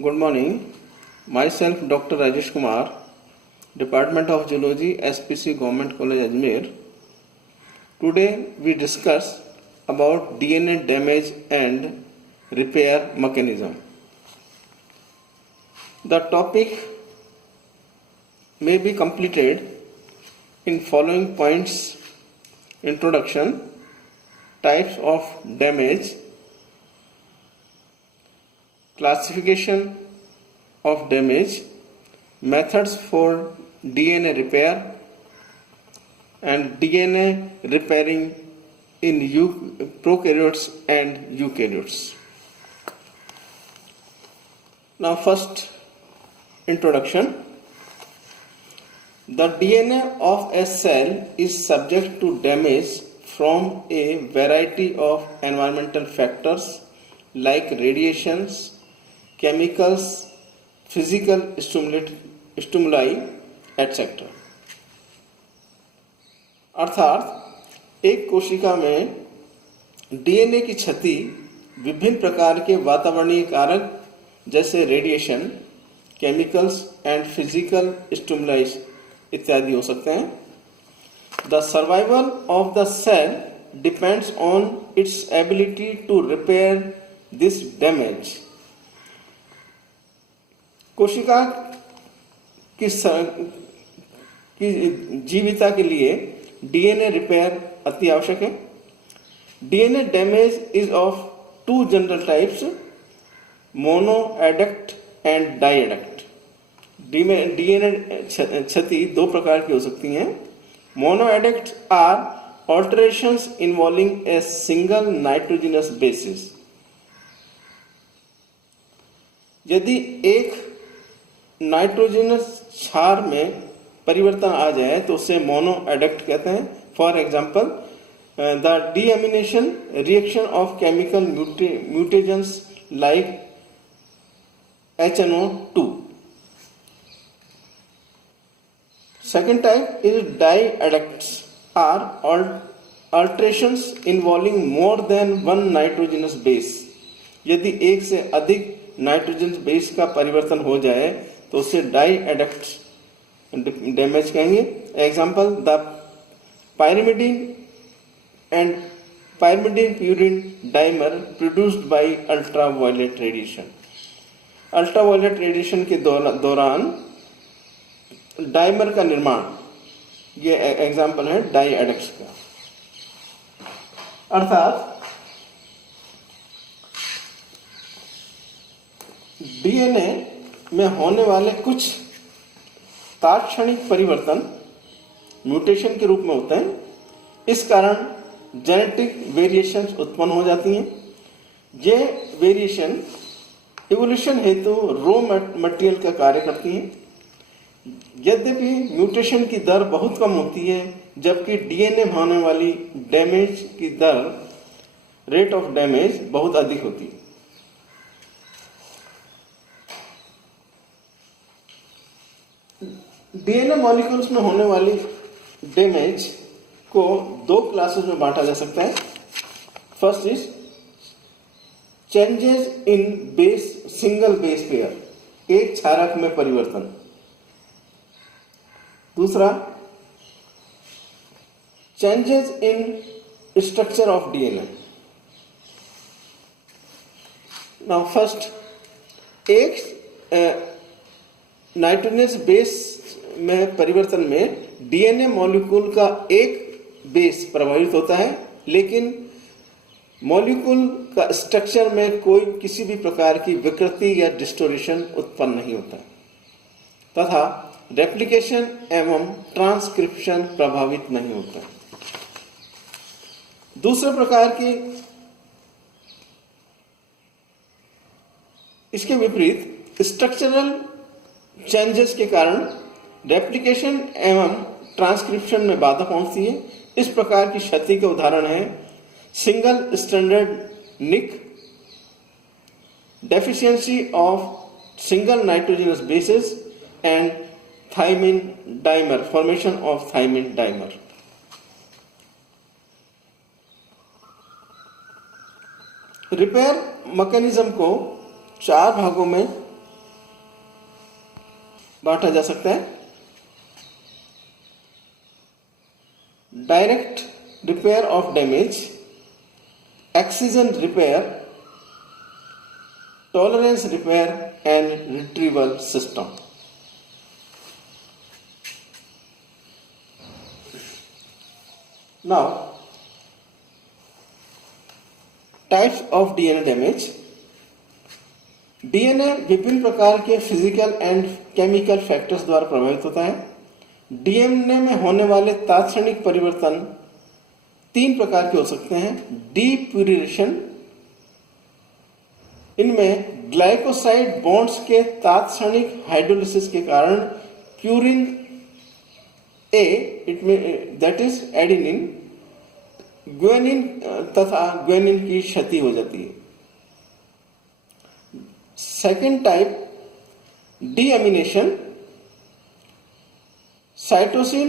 Good morning. Myself Dr. Rajesh Kumar, Department of Zoology, SPC Government College Ajmer. Today we discuss about DNA damage and repair mechanism. The topic may be completed in following points: introduction, types of damage, classification of damage, methods for DNA repair, and DNA repairing in prokaryotes and eukaryotes. Now, first, introduction. The DNA of a cell is subject to damage from a variety of environmental factors like radiations, chemicals, physical stimuli, etc. अर्थात एक कोशिका में DNA की क्षति विभिन्न प्रकार के वातावरणीय कारक जैसे radiation, chemicals and physical stimuli इत्यादि हो सकते हैं. The survival of the cell depends on its ability to repair this damage. कोशिका की जीविता के लिए डीएनए रिपेयर अति आवश्यक है. DNA damage is of two general types, monoadduct and diadduct. DNA क्षति दो प्रकार की हो सकती हैं. Monoadduct are alterations involving a single nitrogenous bases. यदि एक नाइट्रोजनस क्षार में परिवर्तन आ जाए तो उसे मोनोएडक्ट कहते हैं. For example, the deamination reaction of chemical mutations like HNO2. Second type is dielects, are alterations involving more than one nitrogenous base. यदि एक से अधिक नाइट्रोजन बेस का परिवर्तन हो जाए तो उसे डाईएडक्ट डैमेज कहेंगे. Example, the pyrimidine and pyrimidine purine dimer produced by ultraviolet radiation. Ultraviolet radiation के दौरान डाइमर का निर्माण, ये एग्जाम्पल है डाईएडक्ट्स का. अर्थात डीएनए में होने वाले कुछ तात्क्षणिक परिवर्तन म्यूटेशन के रूप में होते हैं. इस कारण जेनेटिक वेरिएशंस उत्पन्न हो जाती हैं. ये वेरिएशन इवोल्यूशन हेतु रो मटेरियल का कार्य करती हैं. यद्यपि म्यूटेशन की दर बहुत कम होती है, जबकि डीएनए में होने वाली डैमेज की दर, रेट ऑफ डैमेज, बहुत अधिक होती है. डीएनए मॉलिक्यूल्स में होने वाली डैमेज को दो क्लासेस में बांटा जा सकता है. First is changes in base, single base pair, एक क्षारक में परिवर्तन. दूसरा, changes in structure of DNA. Now first, एक नाइट्रोजनस बेस में परिवर्तन में डीएनए मॉलिक्यूल का एक बेस प्रभावित होता है, लेकिन मॉलिक्यूल का स्ट्रक्चर में कोई किसी भी प्रकार की विकृति या डिस्टोरेशन उत्पन्न नहीं होता, तथा रेप्लिकेशन एवं ट्रांसक्रिप्शन प्रभावित नहीं होता. दूसरे प्रकार की, इसके विपरीत स्ट्रक्चरल चेंजेस के कारण रेप्लिकेशन एवं ट्रांसक्रिप्शन में बाधा पहुंचती है. इस प्रकार की क्षति के उदाहरण है single stranded nick, deficiency of single nitrogenous bases and thymine dimer, formation of thymine dimer. Repair mechanism को चार भागों में बांटा जा सकता है। Direct repair of damage, excision repair, tolerance repair and retrieval system. Now types of DNA damage. DNA विभिन्न प्रकार के फिजिकल एंड केमिकल फैक्टर्स द्वारा प्रभावित होता है। डीएनए में होने वाले तात्क्षणिक परिवर्तन 3 प्रकार के हो सकते हैं। डीप्यूरिनेशन, इनमें ग्लाइकोसाइड बॉन्ड्स के तात्क्षणिक हाइड्रोलिसिस के कारण प्यूरिन ए, इट में दैट इज एडेनिन, ग्वानिन तथा ग्वानिन की क्षति हो जाती है। Second type deamination, cytosine,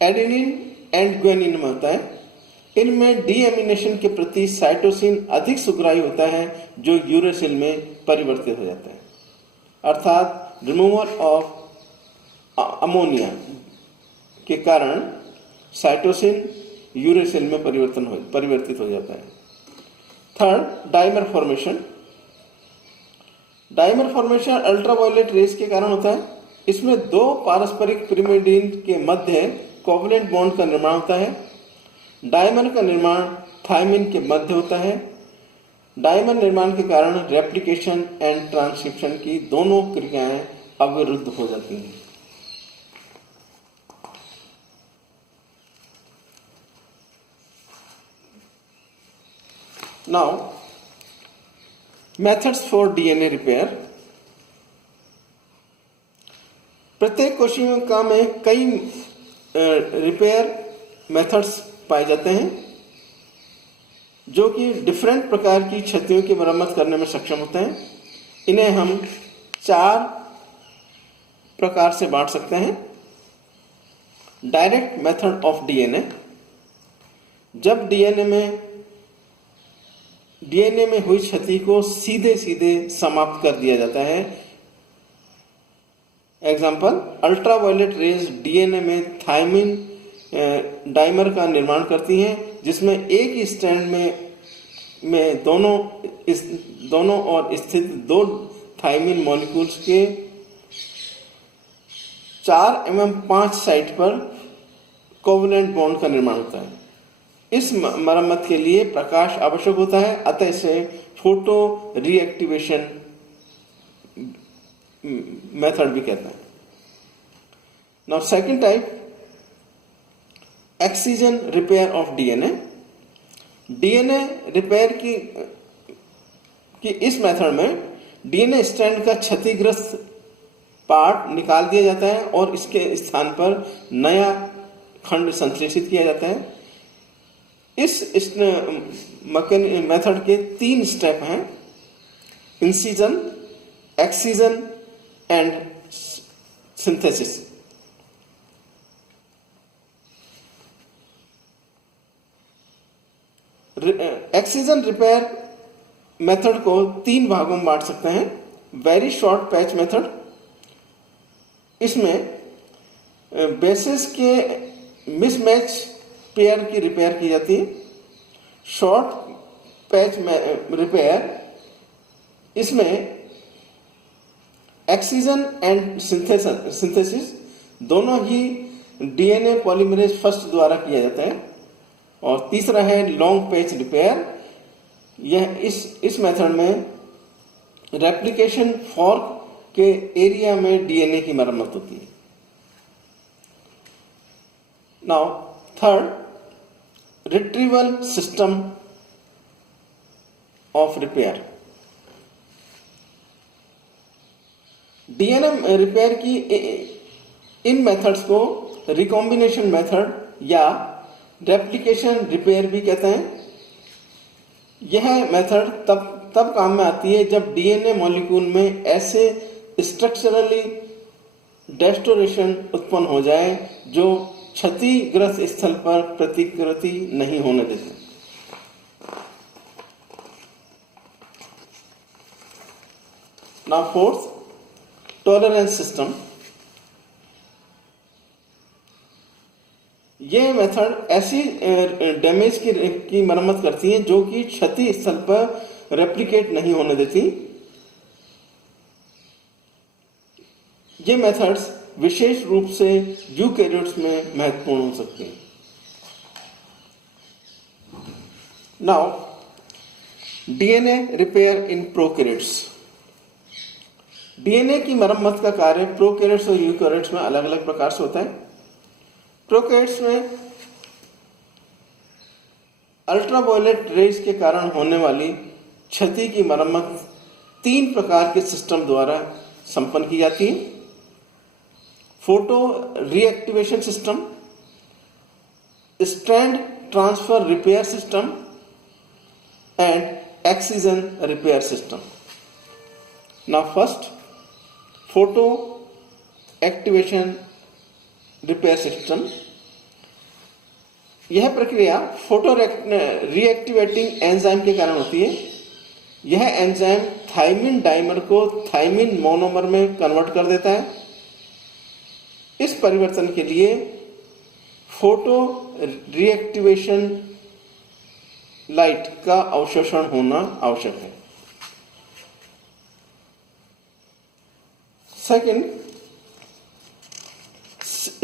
adenine and guanine में होता है। इनमें डीएमिनेशन के प्रति साइटोसिन अधिक सुग्राही होता है जो यूरेसिल में परिवर्तित हो जाता है, अर्थात रिमूवल ऑफ अमोनिया के कारण साइटोसिन यूरेसिल में परिवर्तित हो जाता है। Third dimer formation. Dimer formation ultraviolet rays के कारण होता है। इसमें 2 पारस्परिक पिरिमिडीन के मध्य कोवलेंट बॉन्ड का निर्माण होता है। डाइमर का निर्माण थायमिन के मध्य होता है। डाइमर निर्माण के कारण रेप्लिकेशन एंड ट्रांसक्रिप्शन की दोनों क्रियाएं अवरुद्ध हो जाती हैं। Now methods for DNA repair. प्रत्येक कोशिका में कई रिपेयर मेथड्स पाए जाते हैं जो कि डिफरेंट प्रकार की क्षतियों की मरम्मत करने में सक्षम होते हैं। इन्हें हम 4 प्रकार से बांट सकते हैं। डायरेक्ट मेथड ऑफ डीएनए, जब डीएनए में हुई क्षति को सीधे सीधे समाप्त कर दिया जाता है। एग्जाम्पल, अल्ट्रावायलेट रेज डीएनए में थायमिन डाइमर का निर्माण करती हैं, जिसमें एक ही स्ट्रैंड में दोनों ओर स्थित 2 थायमिन मॉलिक्यूल्स के 4 एवं 5 साइट पर कोवलेंट बॉन्ड का निर्माण होता है। इस मरम्मत के लिए प्रकाश आवश्यक होता है, अतः इसे फोटो रीएक्टिवेशन मेथड भी कहते हैं। Now second type, excision repair of DNA. DNA repair की इस मेथड में डीएनए स्ट्रैंड का क्षतिग्रस्त पार्ट निकाल दिया जाता है और इसके स्थान पर नया खंड संश्लेषित किया जाता है। इस मेथड के 3 स्टेप हैं: incision, excision and synthesis. Excision repair method को 3 भागों में बांट सकते हैं। वेरी शॉर्ट पैच मेथड, इसमें बेसिस के मिसमैच पेयर की रिपेयर की जाती है। शॉर्ट पैच रिपेयर, इसमें एक्सीजन एंड सिंथेसिस दोनों ही डीएनए पॉलीमरेज फर्स्ट द्वारा किया जाता है। और तीसरा है लॉन्ग पैच रिपेयर। यह इस मेथड में रेप्लिकेशन फॉर्क के एरिया में डीएनए की मरम्मत होती है। Now third, retrieval system of repair. DNA repair की इन मेथड्स को रिकॉम्बिनेशन मेथड या रेप्लिकेशन रिपेयर भी कहते हैं। यह मेथड तब काम में आती है जब डीएनए मॉलिक्यूल में ऐसे स्ट्रक्चरली डेस्टोरेशन उत्पन्न हो जाए जो क्षतिग्रस्त स्थल पर प्रतिकृति नहीं होने देते। Now fourth, tolerance system. ये मेथड ऐसी डैमेज की मरम्मत करती है जो कि क्षति स्थल पर रेप्लिकेट नहीं होने देती। ये मेथड्स विशेष रूप से यूकैरियोट्स में महत्वपूर्ण हो सकती हैं। Now DNA repair in prokaryotes. DNA की मरम्मत का कार्य प्रोकैरियोट्स और यूकैरियोट्स में अलग अलग प्रकार से होता है। प्रोकैरियोट्स में अल्ट्रावायलेट रेज के कारण होने वाली क्षति की मरम्मत 3 प्रकार के सिस्टम द्वारा संपन्न की जाती है। Photo reactivation system, strand transfer repair system and excision repair system. Now first, photo activation repair system. यह प्रक्रिया फोटो रीएक्टिवेटिंग एंजाइम के कारण होती है। यह एंजाइम थायमिन डाइमर को थायमिन मोनोमर में कन्वर्ट कर देता है। इस परिवर्तन के लिए फोटो रीएक्टिवेशन लाइट का अवशोषण होना आवश्यक है। Second,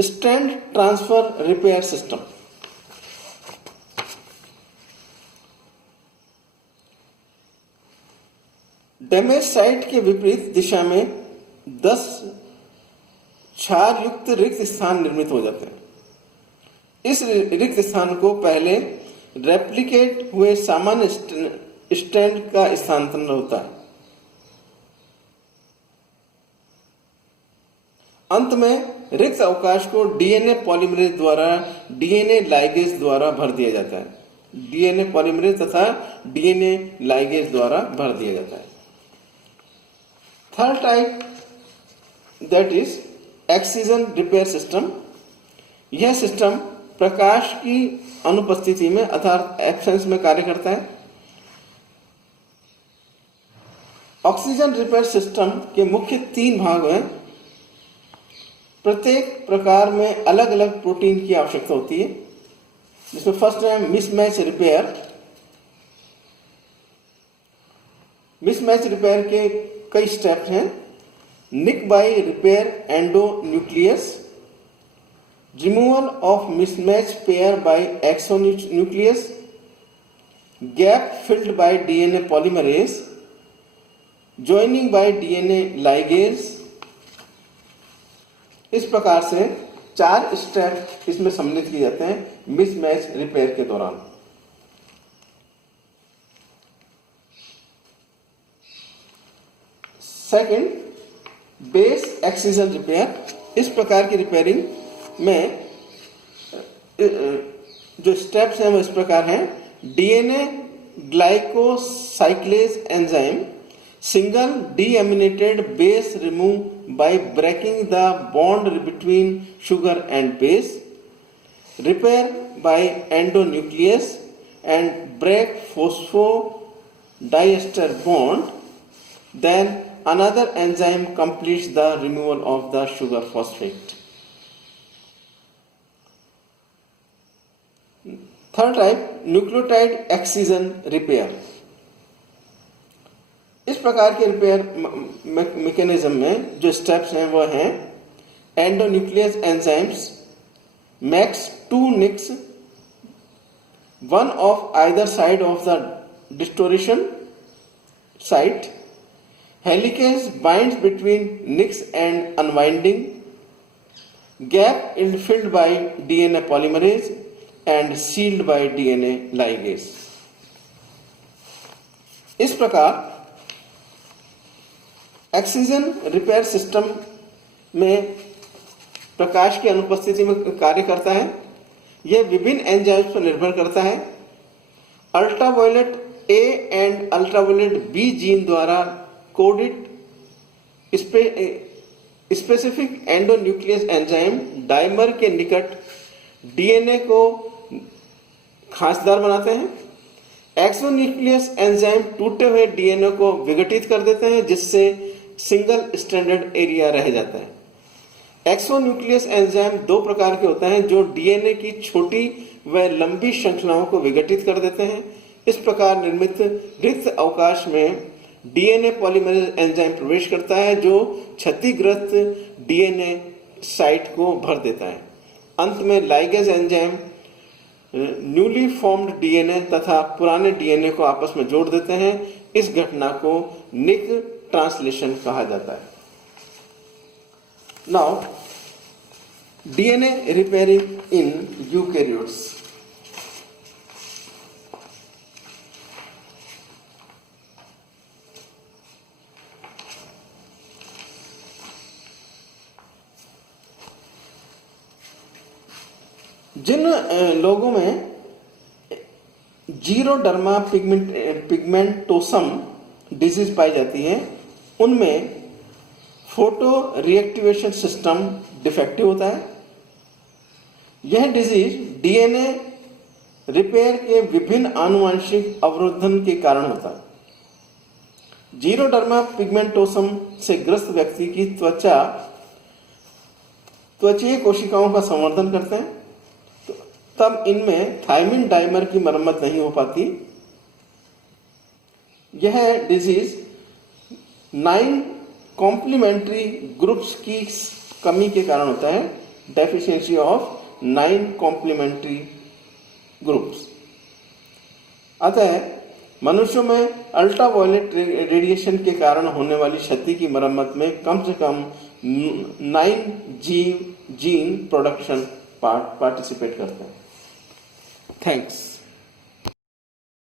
strand transfer repair system. Damage site के विपरीत दिशा में 10 क्षार युक्त रिक्त स्थान निर्मित हो जाते हैं। इस रिक्त स्थान को पहले रेप्लिकेट हुए सामान्य स्ट्रैंड का स्थानांतरण होता है। अंत में रिक्त अवकाश को डीएनए पॉलीमरेज द्वारा डीएनए लाइगेज द्वारा भर दिया जाता है। डीएनए पॉलीमरेज तथा डीएनए लाइगेज द्वारा भर दिया जाता है। Third type, that is excision repair system. यह सिस्टम प्रकाश की अनुपस्थिति में अर्थात एब्सेंस में कार्य करता है। ऑक्सीजन रिपेयर सिस्टम के मुख्य 3 भाग हैं। प्रत्येक प्रकार में अलग अलग प्रोटीन की आवश्यकता होती है, जिसमें फर्स्ट है मिसमैच रिपेयर। मिसमैच रिपेयर के कई स्टेप्स हैं। Nick by repair endonuclease, removal of mismatch pair by exonuclease, gap filled by DNA polymerase, joining by DNA ligase. इस प्रकार से 4 स्टेप इसमें सम्मिलित किए जाते हैं मिसमैच रिपेयर के दौरान। Second, base excision repair. इस प्रकार की रिपेयरिंग में जो स्टेप्स हैं वो इस प्रकार हैं। DNA glycosylase enzyme single deaminated base remove by breaking the bond between sugar and base, repair by endonuclease and break phosphodiester bond, then another enzyme completes the removal of the sugar phosphate. Third type, nucleotide excision repair. इस प्रकार के repair mechanism में जो steps हैं वो हैं endonuclease enzymes max 2 nicks, one of either side of the distortion site, helicase binds between nicks and unwinding, gap is filled by DNA polymerase and sealed by DNA ligase. इस प्रकार excision repair system में प्रकाश की अनुपस्थिति में कार्य करता है। यह विभिन्न एंजाइम्स पर निर्भर करता है। Ultraviolet A and ultraviolet B gene द्वारा coded specific endonuclease enzyme dimer के निकट डीएनए को खासदार बनाते हैं। एक्सोन्यूक्लियस एंजाइम टूटे हुए डीएनए को विघटित कर देते हैं, जिससे सिंगल स्ट्रैंडेड एरिया रह जाता है। एक्सोन्यूक्लियस एंजाइम दो प्रकार के होते हैं जो डीएनए की छोटी व लंबी श्रृंखलाओं को विघटित कर देते हैं। इस प्रकार निर्मित रिक्त अवकाश में डीएनए पॉलीमरेज एंजाइम प्रवेश करता है जो क्षतिग्रस्त डीएनए साइट को भर देता है। अंत में ligase enzyme newly formed DNA तथा पुराने डीएनए को आपस में जोड़ देते हैं। इस घटना को निक ट्रांसलेशन कहा जाता है। Now DNA repairing in eukaryotes. जिन लोगों में जीरोडर्मा पिगमेंटोसम डिजीज पाई जाती है उनमें फोटो रिएक्टिवेशन सिस्टम डिफेक्टिव होता है। यह डिजीज डीएनए रिपेयर के विभिन्न आनुवंशिक अवरोधन के कारण होता है। जीरोडर्मा पिगमेंटोसम से ग्रस्त व्यक्ति की त्वचीय कोशिकाओं का संवर्धन करते हैं, तब इनमें थायमिन डाइमर की मरम्मत नहीं हो पाती। यह डिजीज 9 कॉम्प्लीमेंट्री ग्रुप्स की कमी के कारण होता है, डेफिशिएंसी ऑफ 9 कॉम्प्लीमेंट्री ग्रुप्स। अतः मनुष्यों में अल्ट्रावायलेट रेडिएशन के कारण होने वाली क्षति की मरम्मत में कम से कम 9 जीन प्रोडक्शन पार्टिसिपेट करते हैं। थैंक्स।